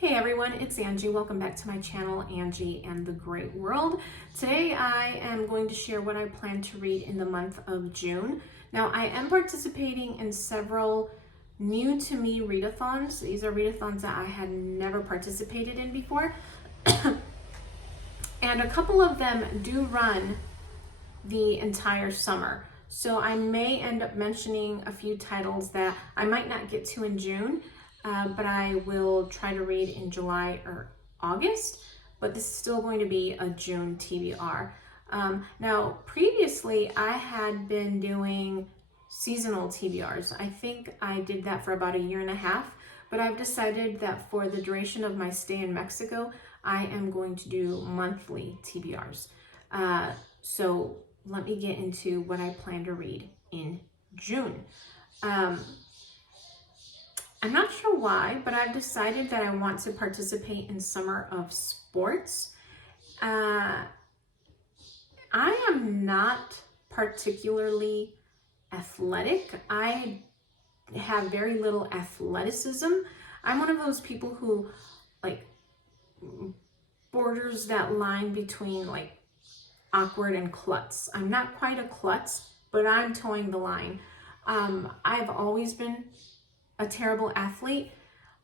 Hey everyone, it's Angie. Welcome back to my channel, Angie and the Great World. Today I am going to share what I plan to read in the month of June. Now I am participating in several new to me readathons. These are readathons that I had never participated in before. And a couple of them do run the entire summer. So I may end up mentioning a few titles that I might not get to in June, but I will try to read in July or August, but this is still going to be a June TBR. Now, previously I had been doing seasonal TBRs. I think I did that for about a year and a half, but I've decided that for the duration of my stay in Mexico, I am going to do monthly TBRs. So let me get into what I plan to read in June. I'm not sure why, but I've decided that I want to participate in summer of sports. I am not particularly athletic. I have very little athleticism. I'm one of those people who like borders that line between like awkward and klutz. I'm not quite a klutz, but I'm towing the line. I've always been a terrible athlete.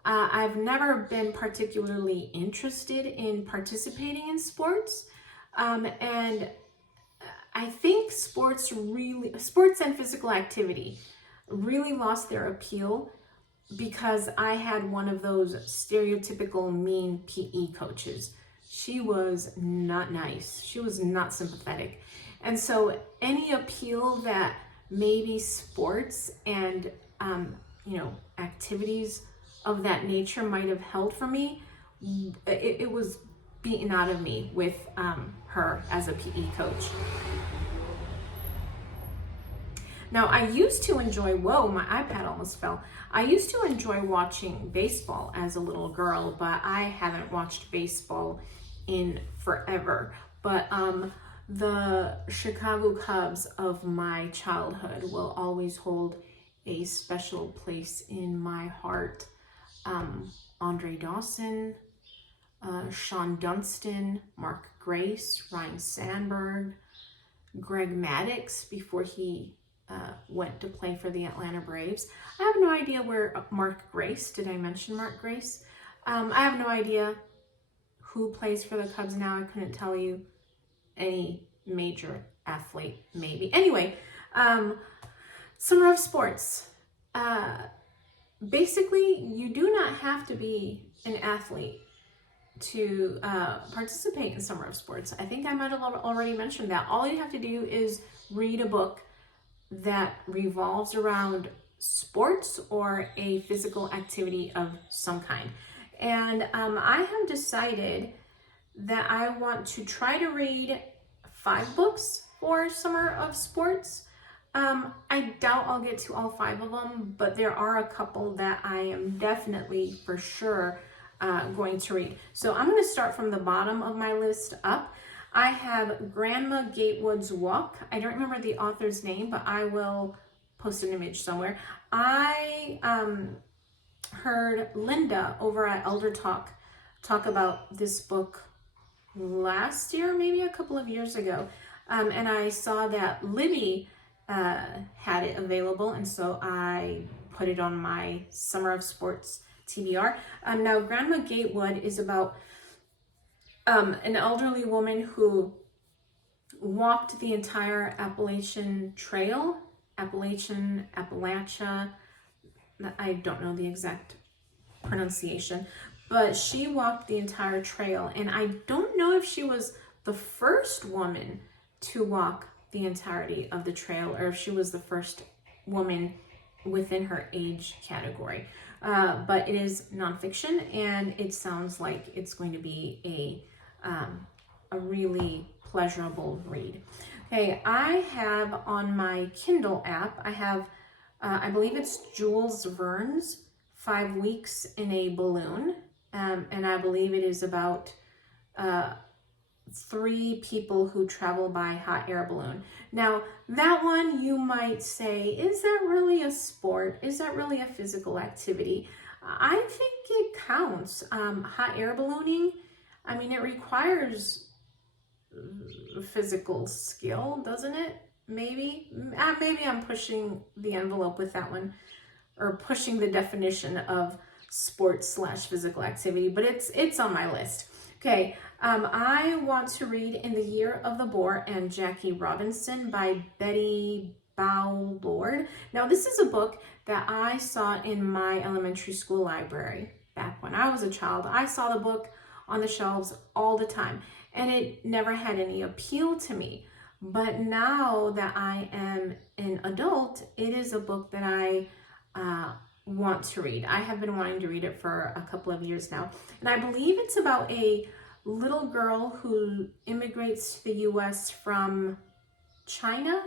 I've never been particularly interested in participating in sports. And I think sports and physical activity really lost their appeal because I had one of those stereotypical mean PE coaches. She was not nice. She was not sympathetic. And so any appeal that maybe sports and activities of that nature might have held for me, it was beaten out of me with her as a PE coach. Now, I used to enjoy, whoa, my iPad almost fell. I used to enjoy watching baseball as a little girl, but I haven't watched baseball in forever. But the Chicago Cubs of my childhood will always hold a special place in my heart. Andre Dawson, Sean Dunston, Mark Grace, Ryan Sandberg, Greg Maddux before he went to play for the Atlanta Braves. I have no idea where Mark Grace, did I mention Mark Grace? I have no idea who plays for the Cubs now. I couldn't tell you any major athlete, maybe. Anyway, summer of sports. Basically, you do not have to be an athlete to participate in summer of sports. I think I might have already mentioned that. All you have to do is read a book that revolves around sports or a physical activity of some kind. And I have decided that I want to try to read 5 books for summer of sports. I doubt I'll get to all 5 of them, but there are a couple that I am definitely for sure going to read. So I'm going to start from the bottom of my list up. I have Grandma Gatewood's Walk. I don't remember the author's name, but I will post an image somewhere. I heard Linda over at Elder Talk about this book last year, maybe a couple of years ago. And I saw that Libby had it available, and so I put it on my Summer of Sports TBR. Now, Grandma Gatewood is about an elderly woman who walked the entire Appalachian Trail, Appalachia, I don't know the exact pronunciation, but she walked the entire trail, and I don't know if she was the first woman to walk the entirety of the trail or if she was the first woman within her age category. But it is nonfiction, and it sounds like it's going to be a really pleasurable read. Okay, I have on my Kindle app, I have, I believe it's Jules Verne's 5 Weeks in a Balloon, and I believe it is about 3 people who travel by hot air balloon. Now, that one you might say, is that really a sport? Is that really a physical activity? I think it counts. Hot air ballooning, I mean, it requires physical skill, doesn't it? Maybe. Maybe I'm pushing the envelope with that one, or pushing the definition of sports/physical activity, but it's on my list. Okay, I want to read In the Year of the Boar and Jackie Robinson by Betty Bowlord. Now, this is a book that I saw in my elementary school library back when I was a child. I saw the book on the shelves all the time, and it never had any appeal to me. But now that I am an adult, it is a book that I want to read. I have been wanting to read it for a couple of years now. And I believe it's about a little girl who immigrates to the US from China.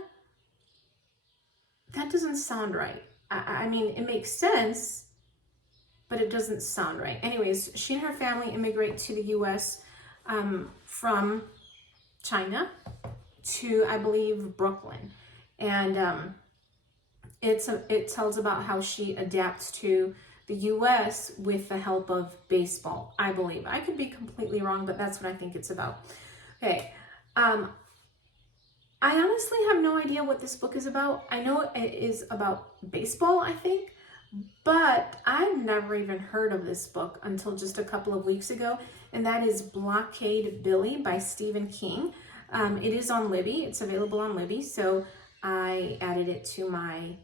That doesn't sound right. I mean, it makes sense, but it doesn't sound right. Anyways, she and her family immigrate to the US from China to, I believe, Brooklyn. And it tells about how she adapts to the US with the help of baseball, I believe. I could be completely wrong, but that's what I think it's about. Okay. I honestly have no idea what this book is about. I know it is about baseball, I think, but I've never even heard of this book until just a couple of weeks ago, and that is Blockade Billy by Stephen King. It is on Libby. It's available on Libby, so I added it to my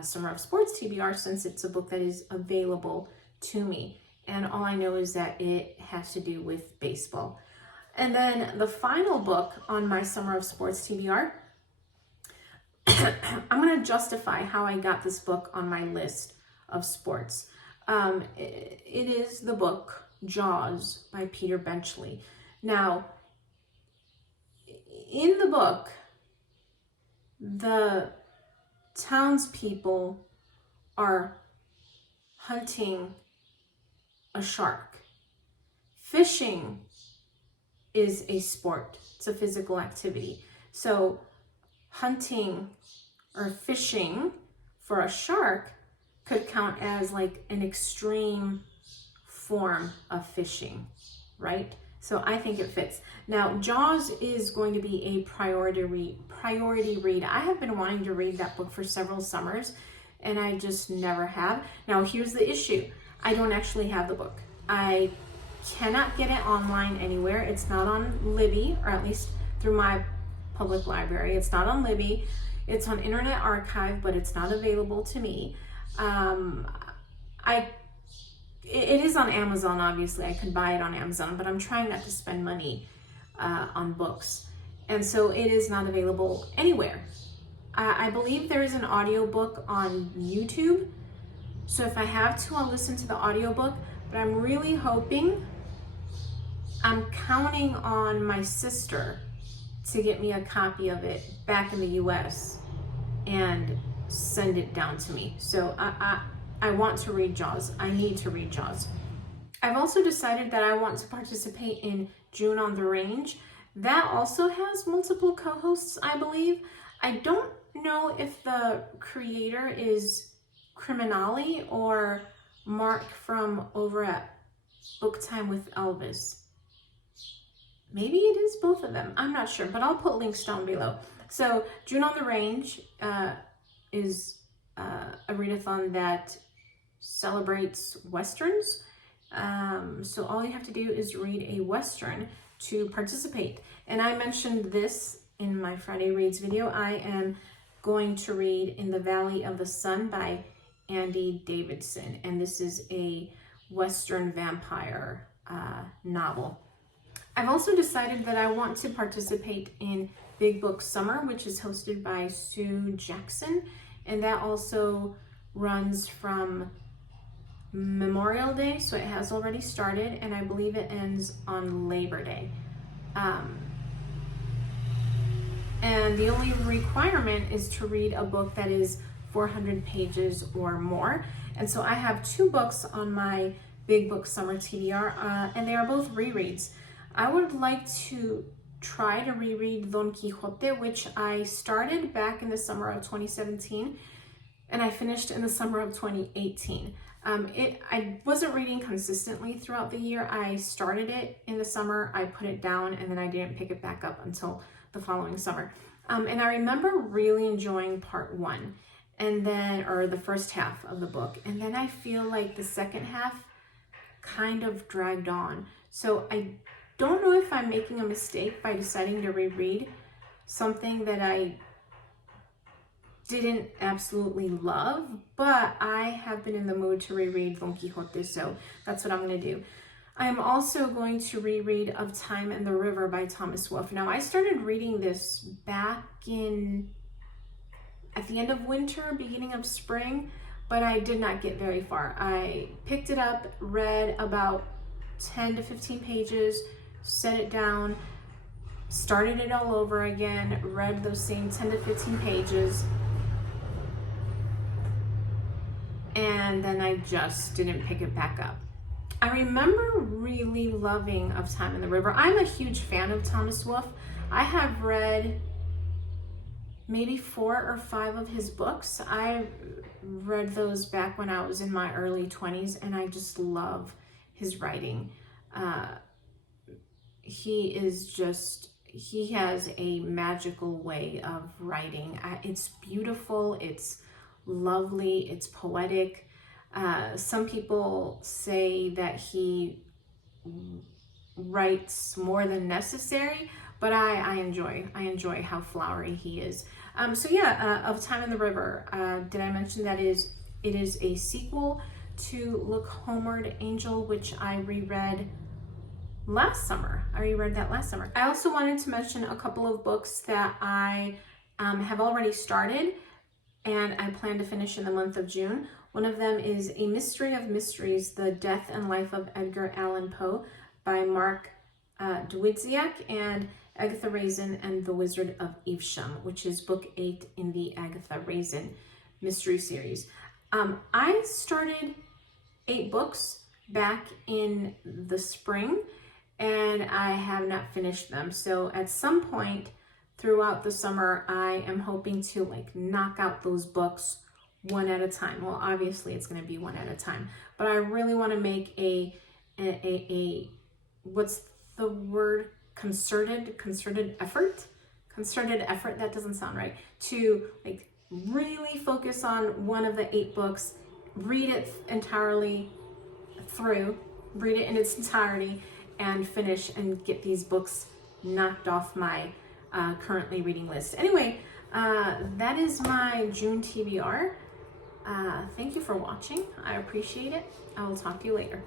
Summer of Sports TBR since it's a book that is available to me. And all I know is that it has to do with baseball. And then the final book on my Summer of Sports TBR, I'm going to justify how I got this book on my list of sports. It is the book Jaws by Peter Benchley. Now, in the book, the townspeople are hunting a shark. Fishing is a sport. It's a physical activity. So hunting or fishing for a shark could count as like an extreme form of fishing, right? So I think it fits. Now, Jaws is going to be a priority read. I have been wanting to read that book for several summers, and I just never have. Now, here's the issue. I don't actually have the book. I cannot get it online anywhere. It's not on Libby, or at least through my public library. It's not on Libby. It's on Internet Archive, but it's not available to me. It is on Amazon, obviously. I could buy it on Amazon, but I'm trying not to spend money on books. And so it is not available anywhere. I believe there is an audiobook on YouTube. So if I have to, I'll listen to the audiobook. But I'm really hoping, I'm counting on my sister to get me a copy of it back in the US and send it down to me. So I want to read Jaws. I need to read Jaws. I've also decided that I want to participate in June on the Range. That also has multiple co-hosts, I believe. I don't know if the creator is Criminali or Mark from over at Book Time with Elvis. Maybe it is both of them. I'm not sure, but I'll put links down below. So June on the Range is a readathon that celebrates Westerns. So all you have to do is read a Western to participate. And I mentioned this in my Friday Reads video. I am going to read In the Valley of the Sun by Andy Davidson. And this is a Western vampire novel. I've also decided that I want to participate in Big Book Summer, which is hosted by Sue Jackson. And that also runs from Memorial Day, so it has already started, and I believe it ends on Labor Day. And the only requirement is to read a book that is 400 pages or more. And so I have 2 books on my Big Book Summer TBR, and they are both rereads. I would like to try to reread Don Quixote, which I started back in the summer of 2017, and I finished in the summer of 2018. I wasn't reading consistently throughout the year. I started it in the summer, I put it down, and then I didn't pick it back up until the following summer. And I remember really enjoying part one, or the first half of the book. And then I feel like the second half kind of dragged on. So I don't know if I'm making a mistake by deciding to reread something that I didn't absolutely love, but I have been in the mood to reread Don Quixote, so that's what I'm going to do. I'm also going to reread Of Time and the River by Thomas Wolfe. Now, I started reading this back at the end of winter, beginning of spring, but I did not get very far. I picked it up, read about 10 to 15 pages, set it down, started it all over again, read those same 10 to 15 pages, and then I just didn't pick it back up. I remember really loving Of Time and the River. I'm a huge fan of Thomas Wolfe. I have read maybe 4 or 5 of his books. I read those back when I was in my early 20s, and I just love his writing. He has a magical way of writing. It's beautiful, it's lovely, it's poetic. Some people say that he writes more than necessary, but I enjoy how flowery he is. So yeah, Of Time and the River. Did I mention that it is a sequel to Look Homeward, Angel, which I reread last summer. I reread that last summer. I also wanted to mention a couple of books that I have already started and I plan to finish in the month of June. One of them is A Mystery of Mysteries, The Death and Life of Edgar Allan Poe by Mark Dwidziak, and Agatha Raisin and the Wizard of Evesham, which is book 8 in the Agatha Raisin mystery series. I started 8 books back in the spring, and I have not finished them. So at some point throughout the summer, I am hoping to knock out those books one at a time. Well, obviously it's going to be one at a time, but I really want to make a what's the word? Concerted effort. That doesn't sound right. To really focus on one of the 8 books, read it entirely through, read it in its entirety, and finish and get these books knocked off my currently reading list. Anyway, that is my June TBR. Thank you for watching. I appreciate it. I will talk to you later.